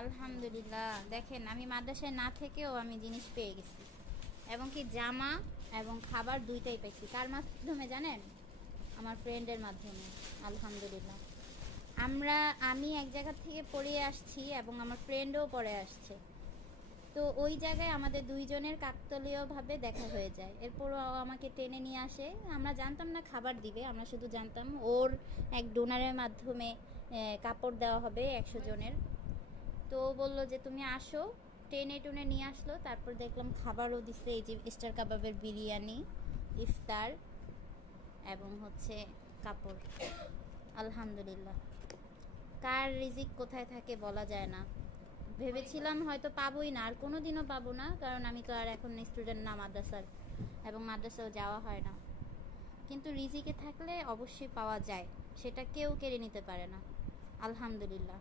আলহামদুলিল্লাহ, দেখেন আমি মাদ্রাসায় না থেকেও আমি জিনিস পেয়ে গেছি, এবং কি জামা এবং খাবার দুইটাই পাইছি। কার মাধ্যমে জানেন? আমার ফ্রেন্ডের মাধ্যমে। আলহামদুলিল্লাহ। আমি এক জায়গা থেকে পড়ে আসছি এবং আমার ফ্রেন্ডও পড়ে আসছে। তো ওই জায়গায় আমাদের দুইজনের কাকতালীয়ভাবে দেখা হয়ে যায়। এরপরও আমাকে টেনে নিয়ে আসে। আমরা জানতাম না খাবার দিবে, আমরা শুধু জানতাম ওর এক ডোনারের মাধ্যমে কাপড় দেওয়া হবে 100 জনের। তো ও বললো যে তুমি আসো, টেনে টুনে নিয়ে আসলো। তারপর দেখলাম খাবারও দিছে, এই যে স্টার কাবাবের বিরিয়ানি, ইফতার এবং হচ্ছে কাপড়। আলহামদুলিল্লাহ। কার রিজিক কোথায় থাকে বলা যায় না। ভেবেছিলাম হয়তো পাবোই না, আর কোনো দিনও পাবো না, কারণ আমি তো আর এখন স্টুডেন্ট না মাদ্রাসার, এবং মাদ্রাসাও যাওয়া হয় না। কিন্তু রিজিকে থাকলে অবশ্যই পাওয়া যায়, সেটা কেউ কেড়ে নিতে পারে না। আলহামদুলিল্লাহ।